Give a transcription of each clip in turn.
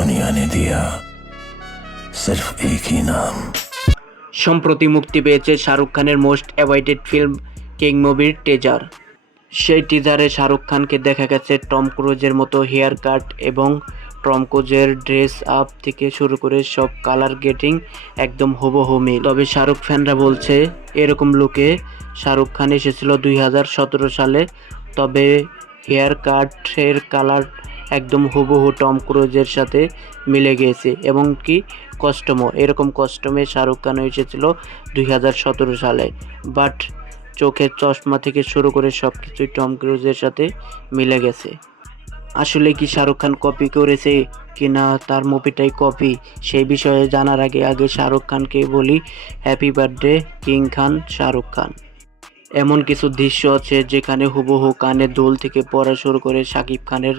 दुनिया ने दिया सिर्फ एक ही नाम। সম্প্রতি মুক্তি পেয়েছে শাহরুখ খানের মোস্ট অ্যাওয়েটেড ফিল্ম কিং মুভির টিজার। সেই টিজারে শাহরুখ খানকে দেখা গেছে টম ক্রুজের মতো হেয়ার কাট এবং টম ক্রুজের ড্রেস আপ থেকে শুরু করে সব কালার গেটিং একদম হুবহু মিল। তবে শাহরুখ ফ্যানরা বলছে এরকম লুকে শাহরুখ খান এসেছিল 2017 সালে, তবে হেয়ার কাটের কালার একদম হুবহু টম ক্রুজের সাথে মিলে গিয়েছে এবং কি কস্টিউমও এরকম কস্টিউমে শাহরুখ খান এসেছিল 2017 সালে। বাট চোখের চশমা থেকে শুরু করে সব কিছুই টম ক্রুজের সাথে মিলে গেছে। আসলে কি শাহরুখ খান কপি করেছে কি না তার মুভিটাই কপি, সেই বিষয়ে জানার আগে শাহরুখ খানকে বলি happy birthday king Khan Shahrukh Khan. এমন কিছু দৃশ্য আছে যেখানে হুবহু কানে দুল থেকে পড়া শুরু করে শাকিব খানের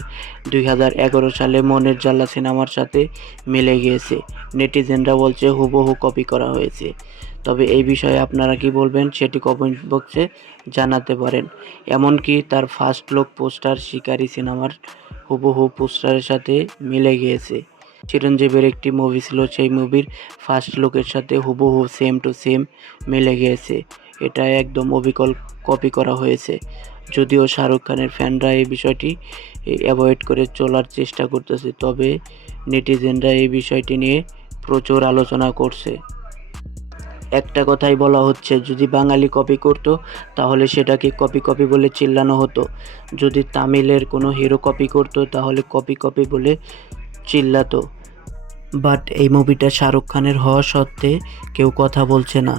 2011 সালে মনের জ্বালা সিনেমার সাথে মিলে গিয়েছে। নেটিজেনরা বলছে হুবহু কপি করা হয়েছে। তবে এই বিষয়ে আপনারা কি বলবেন সেটি কমেন্ট বক্সে জানাতে পারেন। এমনকি তার ফার্স্ট লুক পোস্টার শিকারি সিনেমার হুবহু পোস্টারের সাথে মিলে গিয়েছে। চিরঞ্জীবের একটি মুভি ছিল, সেই মুভির ফার্স্ট লুকের সাথে হুবহু সেম টু সেম মিলে গিয়েছে। এটা একদম অবিকল কপি করা হয়েছে। যদিও শাহরুখ খানের ফ্যানরা এই বিষয়টি অ্যাভয়েড করে চলার চেষ্টা করতেছে, তবে নেটিজেনরা এই বিষয়টি নিয়ে প্রচুর আলোচনা করছে। একটা কথাই বলা হচ্ছে, যদি বাঙালি কপি করতো তাহলে সেটাকে কপি বলে চিল্লানো হতো, যদি তামিলের কোনো হিরো কপি করতো তাহলে কপি বলে চিল্লাতো। বাট এই মুভিটা শাহরুখ খানের হওয়া সত্ত্বে কেউ কথা বলছে না।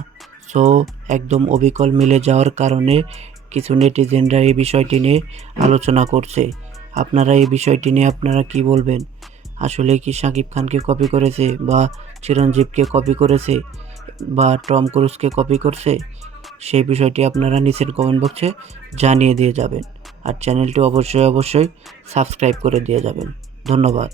সো একদম অবিকল মিলে যাওয়ার কারণে কিছু নেটিজেনরা এই বিষয়টি নিয়ে আলোচনা করছে। আপনারা এই বিষয়টি নিয়ে আপনারা কি বলবেন? আসলে কি শাকিব খানকে কপি করেছে বা চিরঞ্জীবকে কপি করেছে বা টম ক্রুজকে কপি করছে? সেই বিষয়টি আপনারা নিচের কমেন্ট বক্সে জানিয়ে দিয়ে যাবেন। আর চ্যানেলটি অবশ্যই সাবস্ক্রাইব করে দিয়ে যাবেন। ধন্যবাদ।